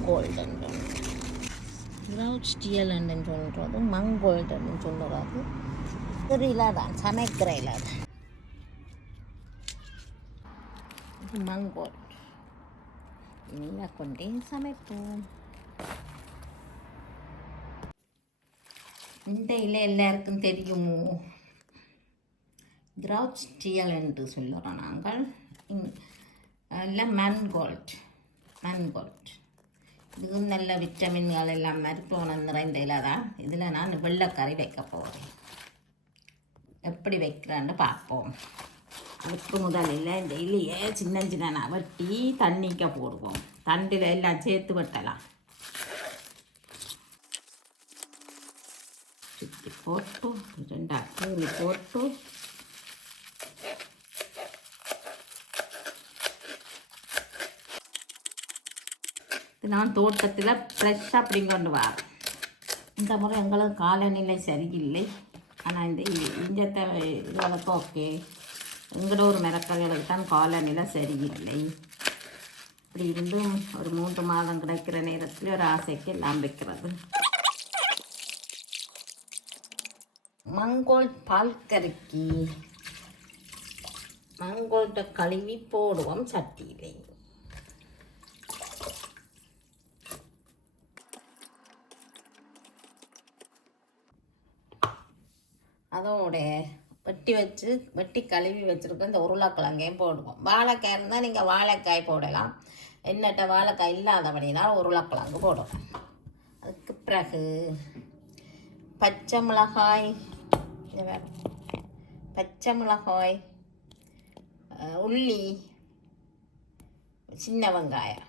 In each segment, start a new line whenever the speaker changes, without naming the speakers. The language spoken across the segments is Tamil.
மங்கோல்டுன்னு கிரவுட் ஸ்டீல்ன்னு சொல்கிறது மங்கோல்டுன்னு சொல்லுறது தெரியல தான் சமைக்கிறையில தான் இது மங்கோல் இதை கொண்டே சமைப்போம் இந்த இல்லை எல்லாருக்கும் தெரியுமோ? கிரவுட் ஸ்டீல் என்று சொல்லுறோம் நாங்கள். இல்லை மன்கோல்ட் மன்கோல்ட் இதுவும் நல்ல விட்டமின்கள் எல்லாம் மருத்துவம் நிறைந்த இலை தான். இதில் நான் வெள்ளைக்கறி வைக்க போகிறேன் எப்படி வைக்கிறான்னு பார்ப்போம். அதுக்கு முதலில் இந்த இலையை சின்ன சின்ன வெட்டி தண்ணிக்க போடுவோம். தண்டில் எல்லாம் சேர்த்து வெட்டலாம். சுற்றி போட்டு ரெண்டாக கூலி போட்டு நான் தோட்டத்தில் ஃப்ரெஷ்ஷாக அப்படி கொண்டு வா. இந்த முறை எங்களுக்கு காலநிலை சரியில்லை. ஆனால் இந்த இஞ்சத்தை இதுகளுக்கு ஓகே. எங்களோட ஒரு மிரக்கல்களுக்கு தான் காலநிலை சரியில்லை. அப்படி இருந்தும் ஒரு மூன்று மாதம் கிடைக்கிற நேரத்தில் ஒரு ஆசைக்கு எல்லாம் வைக்கிறது. மங்கோல் பால் கறிக்கு மங்கோல்கிட்ட கழுவி போடுவோம் சட்டியிலே. அதோடைய வெட்டி வச்சு வெட்டி கழுவி வச்சுருக்க இந்த உருளைக்கிழங்கையும் போடுவோம். வாழைக்காய் இருந்தால் நீங்கள் வாழைக்காய் போடலாம். என்னட்ட வாழைக்காய் இல்லாதபடினால் உருளைக்கிழங்கு போடுவோம். அதுக்கு பிறகு பச்சை மிளகாய் பச்சை மிளகாய் உள்ளி சின்ன வெங்காயம்.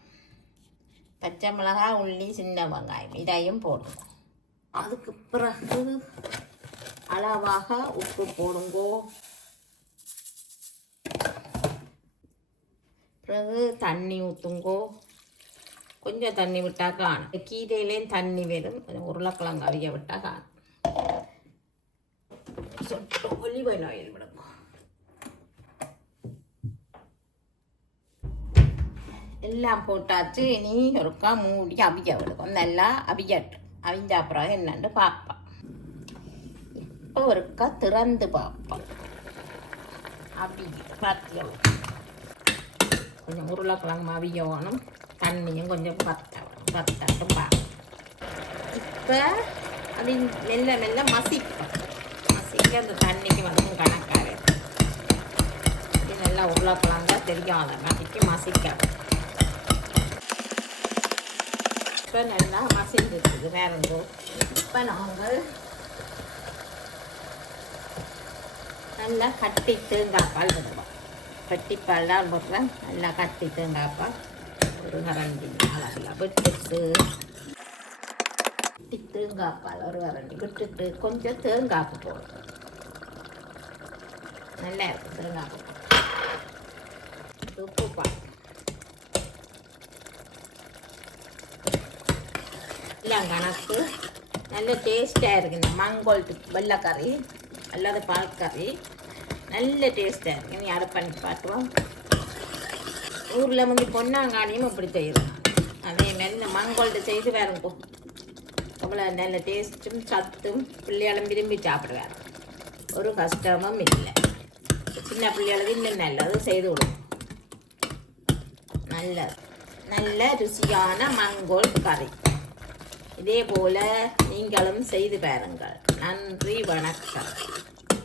பச்சை மிளகாய் உள்ளி சின்ன வெங்காயம் இதையும் போடுவோம். அதுக்கு பிறகு அளவாக உப்பு போடுங்கோ. பிறகு தண்ணி ஊற்றுங்கோ கொஞ்சம் தண்ணி விட்டால் காணும். கீரையிலேயும் தண்ணி வரும். கொஞ்சம் உருளைக்கிழங்கு அவிய விட்டால் காணும். சொட்டு ஒலிவன் ஆயில் விடுங்க. எல்லாம் போட்டாச்சு. இனி ஒருக்கா மூடி அவிய விடுவோம் நல்லா அவியட்டும். அவிஞ்ச அப்புறம் என்னன்னு பார்ப்போம். இப்போ ஒருக்கா திறந்து பார்ப்போம். அப்படி பார்த்தியம் கொஞ்சம் உருளைக்கிழங்கு அவியணும் தண்ணியும் கொஞ்சம் பத்த பத்தட்டும் பார்ப்போம். இப்போ அது மெல்ல மெல்ல மசிப்போம். மசிக்க அந்த தண்ணிக்கு வந்து கணக்காக இது நல்லா உருளைக்கிழங்கா தெரியாத மாதிரிக்கு மசிக்க இப்போ நல்லா மசிஞ்சிருக்குது. வேறங்கோ இப்போ நாங்கள் நல்லா கட்டி தேங்காய் பால் விடுவோம் கட்டிப்பால் தான் போடுறேன் நல்லா கட்டி தேங்காய் பால் ஒரு கரண்டி அளவில் விட்டுட்டு. கட்டி தேங்காய் பால் ஒரு கரண்டி விட்டுட்டு கொஞ்சம் தேங்காய் போடுறோம் நல்லா இருக்கும் தேங்காய் உப்பு பால். எல்லாம் கணக்கு. நல்ல டேஸ்ட்டாக இருக்குது இந்த மங்கோல் வெள்ளைக்கறி அல்லது பால் கறி. நல்ல டேஸ்ட்டாக இருக்குது நீ அரை பண்ணி பார்த்துவோம் ஊரில் வந்து பொன்னாங்கானியும் அப்படி செய்யலாம் அதே மாதிரி இந்த மங்கோல்ட்டு செய்து வேறுங்கோ அவ்வளோ நல்ல டேஸ்ட்டும் சத்தும் பிள்ளையாலும் விரும்பி சாப்பிடுவார் ஒரு கஷ்டமும் இல்லை. சின்ன பிள்ளைகளுக்கு இன்னும் நல்லது செய்து விடும் நல்ல நல்ல ருசியான மங்கோல் கறி. இதே போல் நீங்களும் செய்து பாருங்கள். நன்றி வணக்கம்.